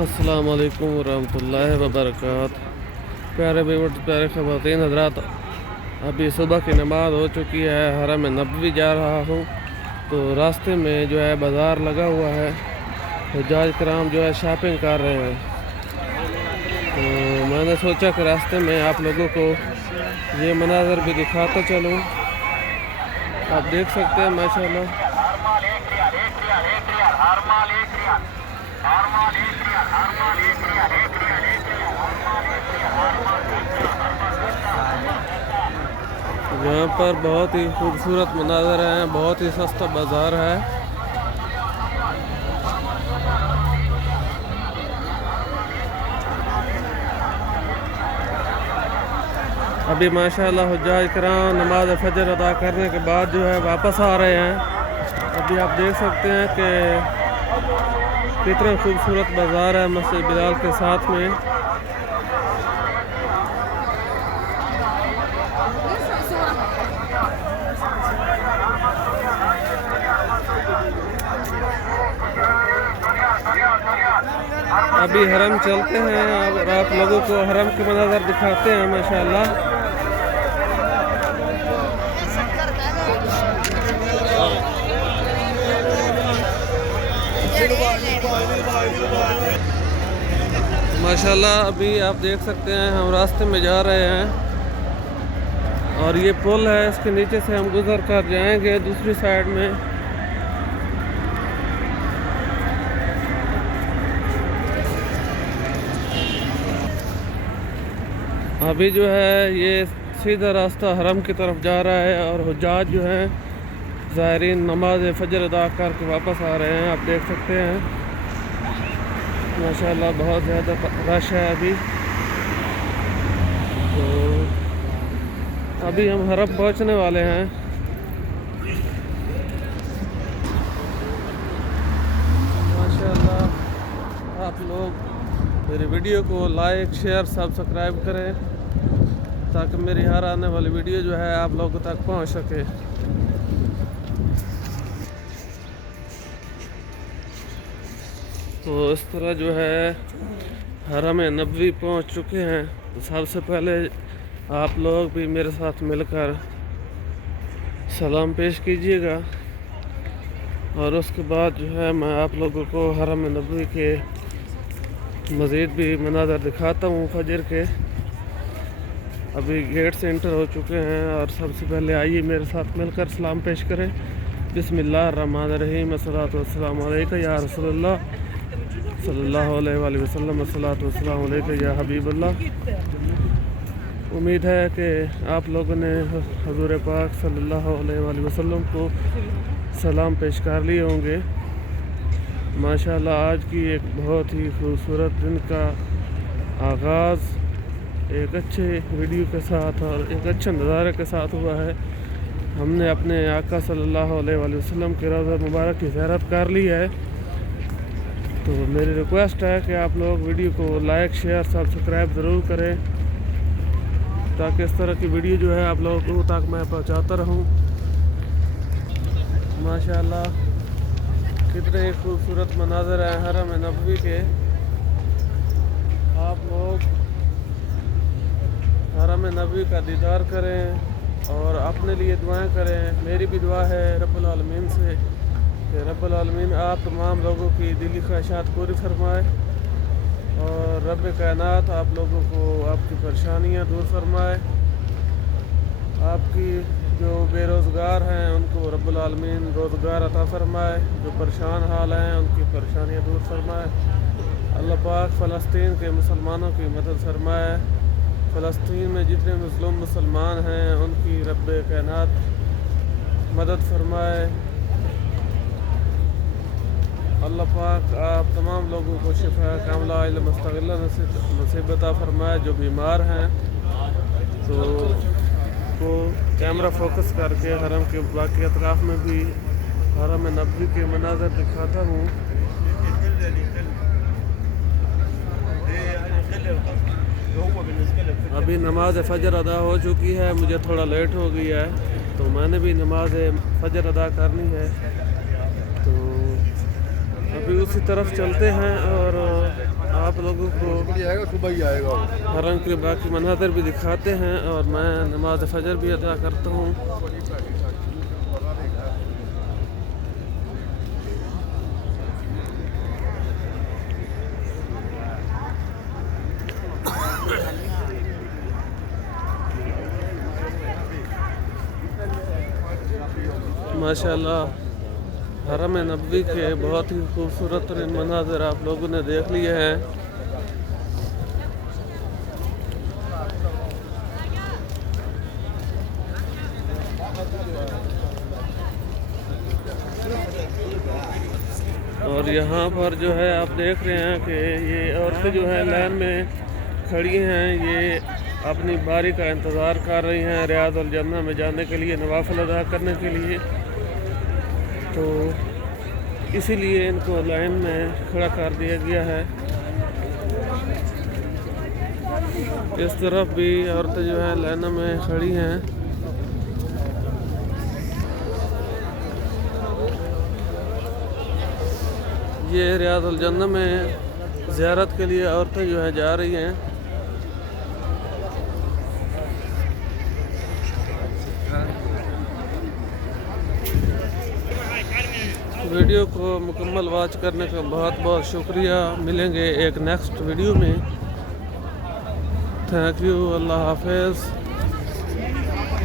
अस्सलाम वालेकुम रहमतुल्लाहि व बरकातहू। प्यारे बेवट प्यारे ख़वातीन हज़रात, अभी सुबह की नमाज़ हो चुकी है। हरम नबवी जा रहा हूँ तो रास्ते में जो है बाज़ार लगा हुआ है। हुज्जाज कराम जो है शॉपिंग कर रहे हैं, तो मैंने सोचा कि रास्ते में आप लोगों को ये मनाज़र भी दिखाता चलूँ। आप देख सकते हैं माशाल्लाह। यहाँ पर बहुत ही खूबसूरत मनाज़र हैं, बहुत ही सस्ता बाज़ार है। अभी माशाल्लाह हुज्जाज कराम नमाज फजर अदा करने के बाद जो है वापस आ रहे हैं। अभी आप देख सकते हैं कि कितना खूबसूरत बाज़ार है मस्जिद बिलाल के साथ में। अभी हरम चलते हैं और आप लोगों को हरम के मनाज़र दिखाते हैं माशाल्लाह। माशाल्लाह अभी आप देख सकते हैं हम रास्ते में जा रहे हैं और ये पुल है, इसके नीचे से हम गुजर कर जाएंगे दूसरी साइड में। अभी जो है ये सीधा रास्ता हरम की तरफ जा रहा है और हुज्जाज जो है ज़ायरीन नमाज फजर अदा करके वापस आ रहे हैं। आप देख सकते हैं माशाल्लाह बहुत ज़्यादा रश है अभी। तो अभी हम हरम पहुंचने वाले हैं। माशाल्लाह आप लोग मेरी वीडियो को लाइक शेयर सब्सक्राइब करें ताकि मेरी हर आने वाली वीडियो जो है आप लोगों तक पहुंच सके। तो इस तरह जो है हरम नबवी पहुंच चुके हैं। तो सबसे पहले आप लोग भी मेरे साथ मिलकर सलाम पेश कीजिएगा और उसके बाद जो है मैं आप लोगों को हरम नबवी के मज़ीद भी मनाज़र दिखाता हूँ फजर के। अभी गेट से एंटर हो चुके हैं और सबसे पहले आइए मेरे साथ मिलकर सलाम पेश करें। बिस्मिल्लाहिर्रहमानिर्रहीम, अस्सलातु वस्सलामु अलैका या रसूलल्लाह सल्लल्लाहु अलैहि वसल्लम, अस्सलातु वस्सलामु अलैका या हबीबल्लाह। उम्मीद है कि आप लोगों ने हुज़ूर पाक सल्लल्लाहु अलैहि वसल्लम को सलाम पेश कर लिए होंगे। माशाल्लाह आज की एक बहुत ही खूबसूरत दिन का आगाज़ एक अच्छे वीडियो के साथ और एक अच्छे नज़ारे के साथ हुआ है। हमने अपने आका सल्लल्लाहु अलैहि वसल्लम के रोज़ा मुबारक की ज़ियारत कर ली है। तो मेरी रिक्वेस्ट है कि आप लोग वीडियो को लाइक शेयर सब्सक्राइब ज़रूर करें ताकि इस तरह की वीडियो जो है आप लोगों तक मैं पहुंचाता रहूं। माशाल्लाह कितने खूबसूरत मनाज़र हैं हरम नबवी के। आप लोग हरम नबवी का दीदार करें और अपने लिए दुआएं करें। मेरी भी दुआ है रब्बुल आलमीन से कि रब्बुल आलमीन आप तमाम लोगों की दिली ख्वाहिशात पूरी फरमाए और रब कायनात आप लोगों को आपकी परेशानियां दूर फरमाए। आपकी जो बेरोज़गार हैं उनको रब्बुल आलमीन रोज़गार अता फ़रमाए, जो परेशान हाल हैं उनकी परेशानियां दूर फरमाए। अल्लाह पाक फ़लस्तीन के मुसलमानों की मदद फरमाए। फ़लस्तीन में जितने मुस्लिम मुसलमान हैं उनकी रब कायनात मदद फरमाए। अल्लाह पाक आप तमाम लोगों को शिफा कामला इल्म मुस्तक़िल नसीब अता फरमाए। जो बीमार हैं तो को कैमरा फोकस करके हरम के बाकी अतराफ़ में भी हरम नबवी के मनाज़र दिखाता हूँ। अभी नमाज फ़जर अदा हो चुकी है, मुझे थोड़ा लेट हो गया है तो मैंने भी नमाज फ़जर अदा करनी है। तो अभी उसी तरफ चलते हैं और सुबह ही आएगा वो। हरम के बाकी मनाज़िर भी दिखाते हैं और मैं नमाज फजर भी अदा करता हूँ। माशाल्लाह हरम नबवी के बहुत ही खूबसूरत तरीन मनाज़िर आप लोगों ने देख लिए हैं। और यहाँ पर जो है आप देख रहे हैं कि ये औरतें जो है लाइन में खड़ी हैं, ये अपनी बारी का इंतज़ार कर रही हैं रियाद अल जन्नह में जाने के लिए, नवाफिल अदा करने के लिए। तो इसीलिए इनको लाइन में खड़ा कर दिया गया है। इस तरफ भी औरतें जो है लाइन में खड़ी हैं। ये रियाद अल जन्नह में ज़ियारत के लिए औरतें जो है जा रही हैं। वीडियो को मुकम्मल वॉच करने का बहुत बहुत शुक्रिया। मिलेंगे एक नेक्स्ट वीडियो में। Thank you. अल्लाह हाफ़िज़।